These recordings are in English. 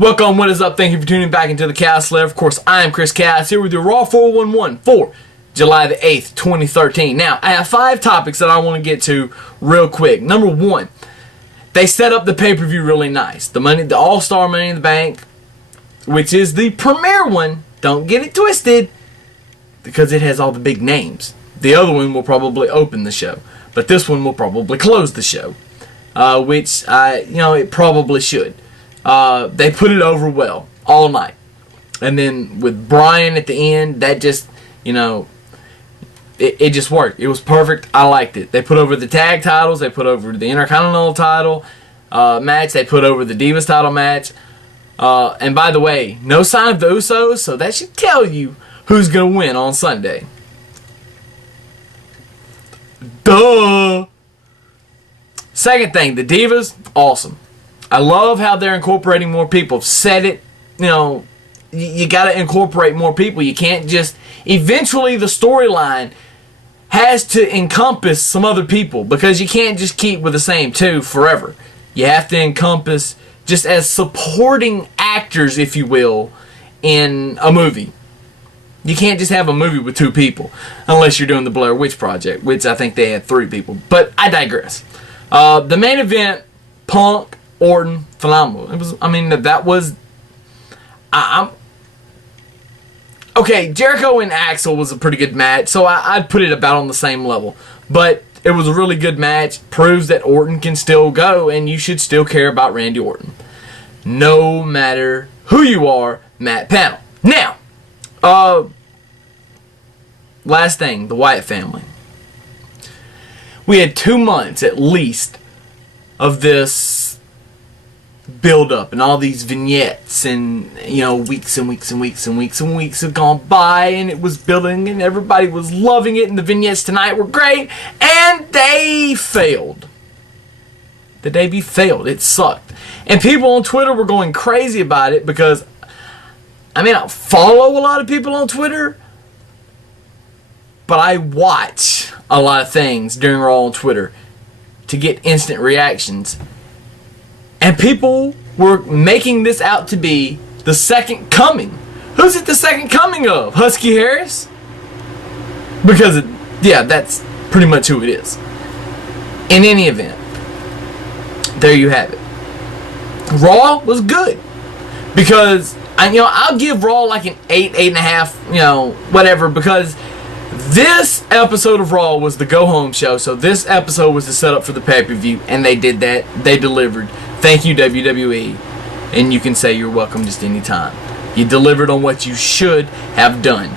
Welcome, what is up? Thank you for tuning back into the Chaos Lair. Of course, I am Chris Chaos here with your Raw 411 for July the 8th, 2013. Now, I have 5 topics that I want to get to real quick. Number 1, they set up the pay-per-view really nice. The All-Star Money in the Bank, which is the premiere one. Don't get it twisted, because it has all the big names. The other one will probably open the show, but this one will probably close the show, which it probably should. They put it over well all night, and then with Brian at the end, that just it just worked. It was perfect. I liked it. They put over the tag titles. They put over the Intercontinental title match. They put over the Divas title match. And by the way, no sign of the Usos, so that should tell you who's gonna win on Sunday. Duh. Second thing, the Divas, awesome. I love how they're incorporating more people. Said it, you got to incorporate more people. You can't just... Eventually, the storyline has to encompass some other people, because you can't just keep with the same 2 forever. You have to encompass just as supporting actors, if you will, in a movie. You can't just have a movie with 2 people, unless you're doing the Blair Witch Project, which I think they had 3 people. But I digress. The main event, Punk, Orton, phenomenal. It was. That was. Okay, Jericho and Axel was a pretty good match, so I'd put it about on the same level. But it was a really good match. Proves that Orton can still go, and you should still care about Randy Orton, no matter who you are. Matt Panel. Now, last thing, the Wyatt family. We had 2 months at least of this build up and all these vignettes, and weeks and weeks and weeks and weeks and weeks have gone by, and it was building and everybody was loving it, and the vignettes tonight were great, and they failed. The debut failed. It sucked. And people on Twitter were going crazy about it, because I follow a lot of people on Twitter, but I watch a lot of things during Raw on Twitter to get instant reactions. And people were making this out to be the second coming. Who's it the second coming of? Husky Harris? Because, that's pretty much who it is. In any event, there you have it. Raw was good. Because, I'll give Raw like an 8, 8.5, whatever, because this episode of Raw was the go-home show, so this episode was the setup for the pay-per-view, and they did that. They delivered. Thank you, WWE. And you can say you're welcome just any time. You delivered on what you should have done.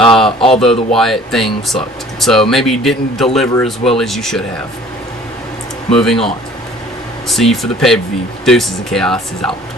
Although the Wyatt thing sucked. So maybe you didn't deliver as well as you should have. Moving on. See you for the pay-per-view. Deuces and Chaos is out.